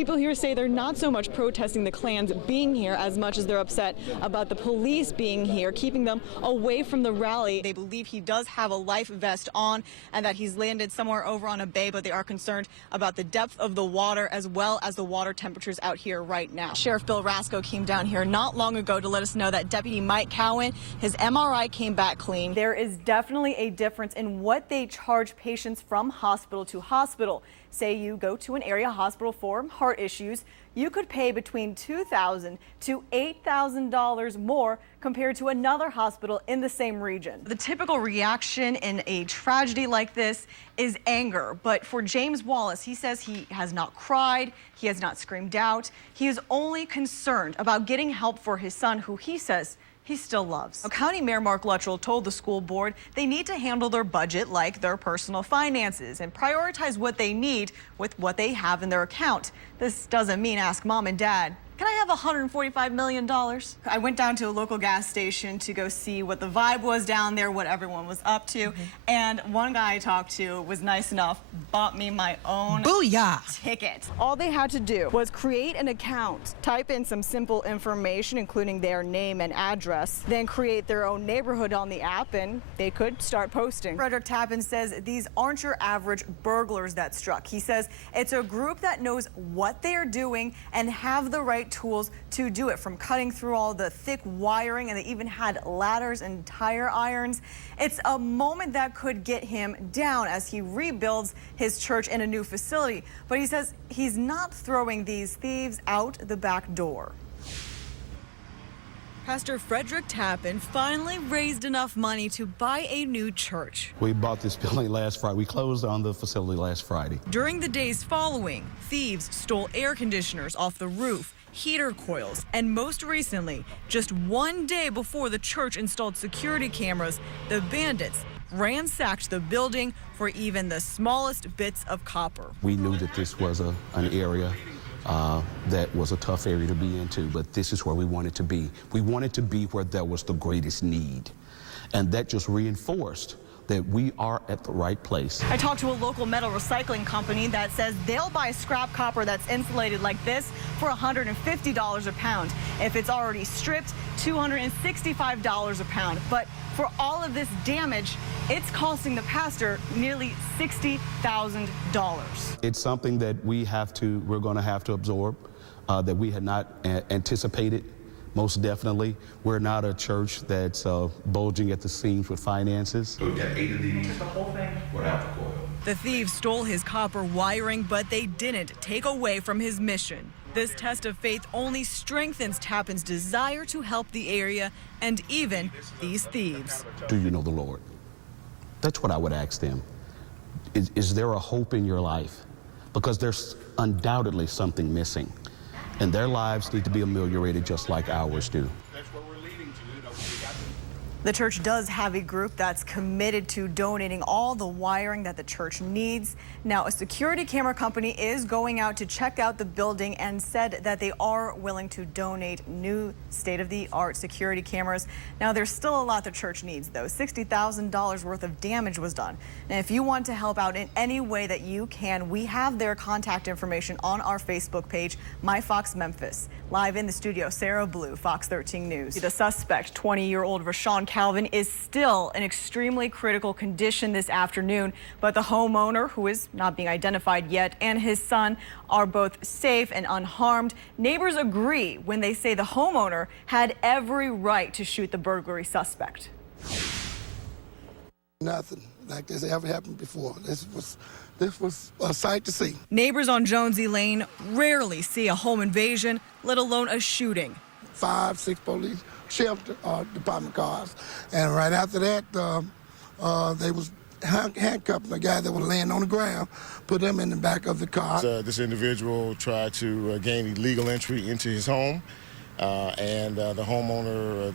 People here say they're not so much protesting the Klans being here as much as they're upset about the police being here, keeping them away from the rally. They believe he does have a life vest on and that he's landed somewhere over on a bay, but they are concerned about the depth of the water as well as the water temperatures out here right now. Sheriff Bill Rasco came down here not long ago to let us know that Deputy Mike Cowan, his MRI came back clean. There is definitely a difference in what they charge patients from hospital to hospital. Say you go to an area hospital for heart issues, you could pay between $2,000 to $8,000 more compared to another hospital in the same region. The typical reaction in a tragedy like this is anger, but for James Wallace, he says he has not cried, he has not screamed out, he is only concerned about getting help for his son, who he says he still loves. County Mayor Mark Luttrell told the school board they need to handle their budget like their personal finances and prioritize what they need with what they have in their account. This doesn't mean ask mom and dad, can I have $145 million? I went down to a local gas station to go see what the vibe was down there, what everyone was up to. And one guy I talked to was nice enough, bought me my own ticket. All they had to do was create an account, type in some simple information, including their name and address, then create their own neighborhood on the app, and they could start posting. Frederick Tappan says these aren't your average burglars that struck. He says it's a group that knows what they're doing and have the right tools to do it, from cutting through all the thick wiring, and they even had ladders and tire irons. It's a moment that could get him down as he rebuilds his church in a new facility. But he says he's not throwing these thieves out the back door. Pastor Frederick Tappan finally raised enough money to buy a new church. We bought this building last Friday. We closed on the facility last Friday. During the days following, thieves stole air conditioners off the roof, heater coils, and most recently, just one day before the church installed security cameras, the bandits ransacked the building for even the smallest bits of copper. We knew that this was an area that was a tough area to be into, but this is where we wanted to be. We wanted to be where there was the greatest need, and that just reinforced that we are at the right place. I talked to a local metal recycling company that says they'll buy scrap copper that's insulated like this for $150 a pound. If it's already stripped, $265 a pound. But for all of this damage, it's costing the pastor nearly $60,000. It's something that we're going to have to absorb, that we had not anticipated. Most definitely. We're not a church that's bulging at the seams with finances. So we've got 8 of these. Just the whole thing without the coil. The thieves stole his copper wiring, but they didn't take away from his mission. This test of faith only strengthens Tappan's desire to help the area and even these thieves. Do you know the Lord? That's what I would ask them. Is there a hope in your life? Because there's undoubtedly something missing. And their lives need to be ameliorated just like ours do. The church does have a group that's committed to donating all the wiring that the church needs. Now, a security camera company is going out to check out the building and said that they are willing to donate new state-of-the-art security cameras. Now, there's still a lot the church needs, though. $60,000 worth of damage was done. And if you want to help out in any way that you can, we have their contact information on our Facebook page, My Fox Memphis. Live in the studio, Sarah Bleau, Fox 13 News. The suspect, 20-year-old Rashawn Calvin, is still in extremely critical condition this afternoon, but the homeowner, who is not being identified yet, and his son are both safe and unharmed. Neighbors agree when they say the homeowner had every right to shoot the burglary suspect. Nothing like this ever happened before. This was a sight to see. Neighbors on Jonesy Lane rarely see a home invasion, let alone a shooting. 5, 6 police sheriff department cars, and right after that, they was handcuffing the guy that was laying on the ground, put him in the back of the car. This individual tried to gain illegal entry into his home, and the homeowner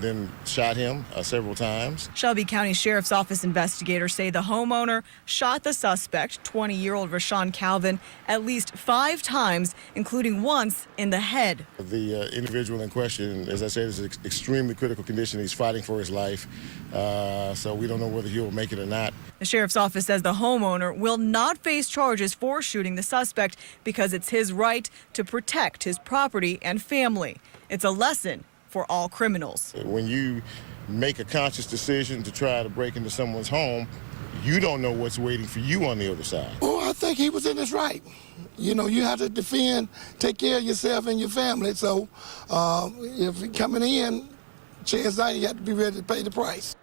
then shot him several times. Shelby County Sheriff's Office investigators say the homeowner shot the suspect, 20-year-old Rashawn Calvin, at least 5 times, including once in the head. The individual in question, as I said, is in extremely critical condition. He's fighting for his life, so we don't know whether he'll make it or not. The sheriff's office says the homeowner will not face charges for shooting the suspect because it's his right to protect his property and family. It's a lesson for all criminals. When you make a conscious decision to try to break into someone's home, you don't know what's waiting for you on the other side. Oh, I think he was in his right. You know, you have to defend, take care of yourself and your family. So if you're coming in, chances are you have to be ready to pay the price.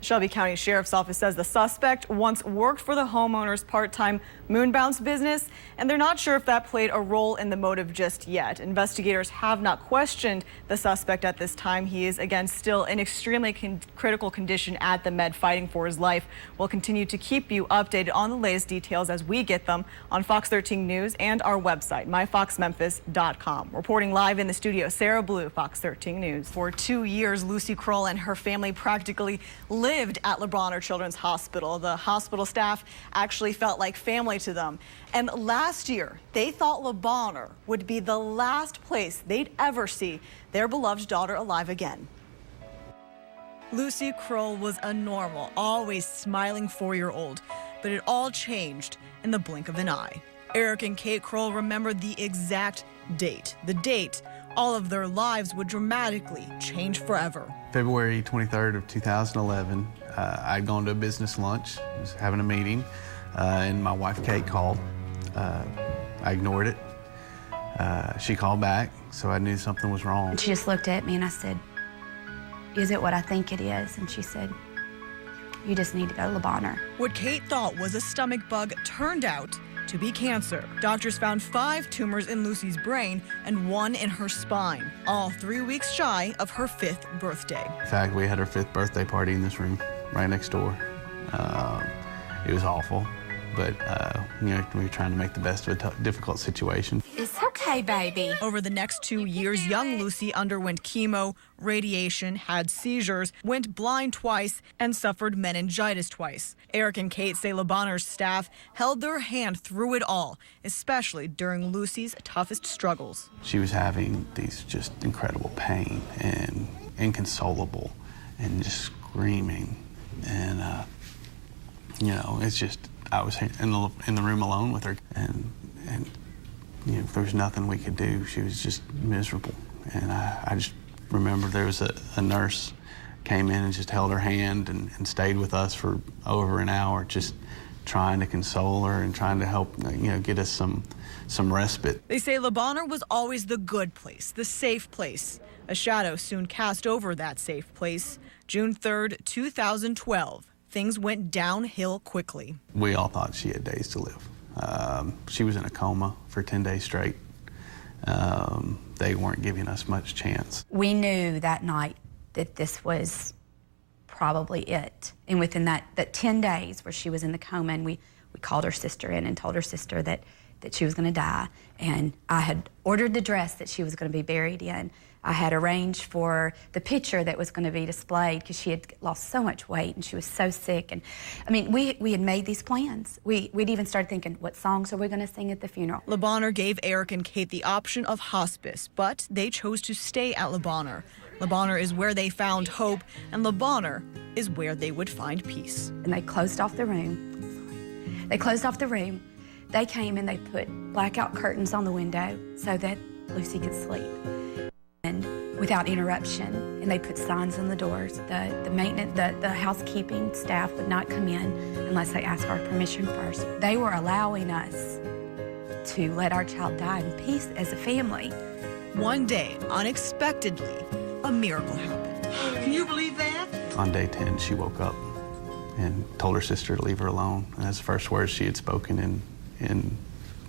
Shelby County Sheriff's Office says the suspect once worked for the homeowner's part-time moonbounce business, and they're not sure if that played a role in the motive just yet. Investigators have not questioned the suspect at this time. He is, again, still in extremely critical condition at the Med, fighting for his life. We'll continue to keep you updated on the latest details as we get them on Fox 13 News and our website, myfoxmemphis.com. Reporting live in the studio, Sarah Bleau, Fox 13 News. For 2 years, Lucy Kroll and her family practically lived at Le Bonheur Children's Hospital. The hospital staff actually felt like family to them. And last year, they thought Le Bonheur would be the last place they'd ever see their beloved daughter alive again. Lucy Kroll was a normal, always smiling 4-year-old, but it all changed in the blink of an eye. Eric and Kate Kroll remembered the exact date. The date all of their lives would dramatically change forever. February 23rd of 2011, I'd gone to a business lunch, was having a meeting, and my wife Kate called. I ignored it. She called back, so I knew something was wrong. She just looked at me and I said, "Is it what I think it is?" And she said, "You just need to go to Le Bonheur." What Kate thought was a stomach bug turned out to be cancer. Doctors found 5 tumors in Lucy's brain and 1 in her spine, all 3 weeks shy of her 5th birthday. In fact, we had her 5th birthday party in this room right next door. It was awful, but you know, we were trying to make the best of a difficult situation. "It's okay, baby." Over the next 2 years, young Lucy underwent chemo, radiation, had seizures, went blind twice, and suffered meningitis twice. Eric and Kate say Le Bonheur's staff held their hand through it all, especially during Lucy's toughest struggles. She was having these just incredible pain and inconsolable and just screaming. And, you know, it's just, I was in the room alone with her, and you know, there was nothing we could do. She was just miserable. And I just remember there was a nurse came in and just held her hand and stayed with us for over an hour, just trying to console her and trying to help, you know, get us some respite. They say Le Bonheur was always the good place, the safe place. A shadow soon cast over that safe place. June 3rd, 2012. Things went downhill quickly. We all thought she had days to live. She was in a coma for 10 days straight. They weren't giving us much chance. We knew that night that this was probably it. And within that 10 days where she was in the coma, and we called her sister in and told her sister that she was going to die. And I had ordered the dress that she was going to be buried in. I had arranged for the picture that was going to be displayed because she had lost so much weight and she was so sick. And I mean, we had made these plans. We'd even started thinking, what songs are we going to sing at the funeral? Le Bonheur gave Eric and Kate the option of hospice, but they chose to stay at Le Bonheur. Le Bonheur is where they found hope, and Le Bonheur is where they would find peace. And they closed off the room. They closed off the room. They came and they put blackout curtains on the window so that Lucy could sleep. And without interruption, and they put signs on the doors. The maintenance, the housekeeping staff would not come in unless they asked our permission first. They were allowing us to let our child die in peace as a family. One day, unexpectedly, a miracle happened. Can you believe that? On day 10, she woke up and told her sister to leave her alone. And that's the first words she had spoken in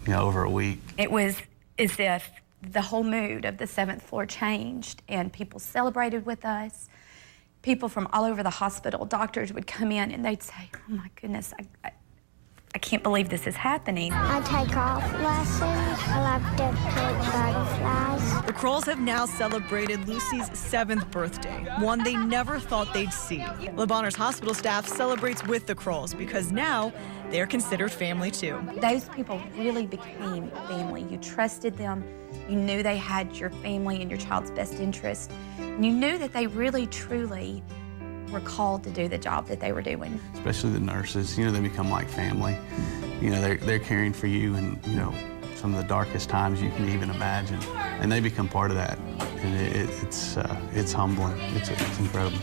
you know, over a week. It was as if the whole mood of the 7th floor changed, and people celebrated with us. People from all over the hospital, doctors would come in and they'd say, "Oh my goodness, I can't believe this is happening." I take off lessons. I love to take butterflies. The Krolls have now celebrated Lucy's 7th birthday, one they never thought they'd see. Le Bonheur's hospital staff celebrates with the Krolls because now they're considered family too. Those people really became family. You trusted them. You knew they had your family and your child's best interest. And you knew that they really, truly were called to do the job that they were doing. Especially the nurses, you know, they become like family. You know, they're caring for you in, you know, some of the darkest times you can even imagine, and they become part of that, and it's humbling. It's incredible.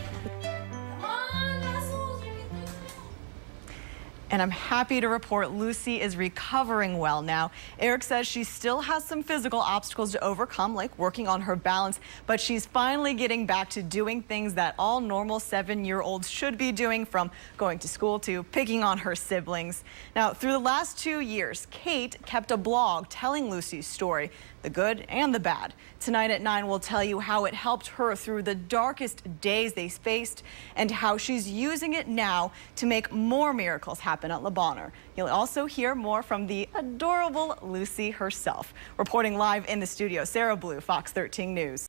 And I'm happy to report Lucy is recovering well now. Eric says she still has some physical obstacles to overcome, like working on her balance, but she's finally getting back to doing things that all normal 7-year-olds should be doing, from going to school to picking on her siblings. Now, through the last 2 years, Kate kept a blog telling Lucy's story, the good and the bad. Tonight at 9, we'll tell you how it helped her through the darkest days they faced and how she's using it now to make more miracles happen at Le Bonheur. You'll also hear more from the adorable Lucy herself. Reporting live in the studio, Sarah Bleau, Fox 13 News.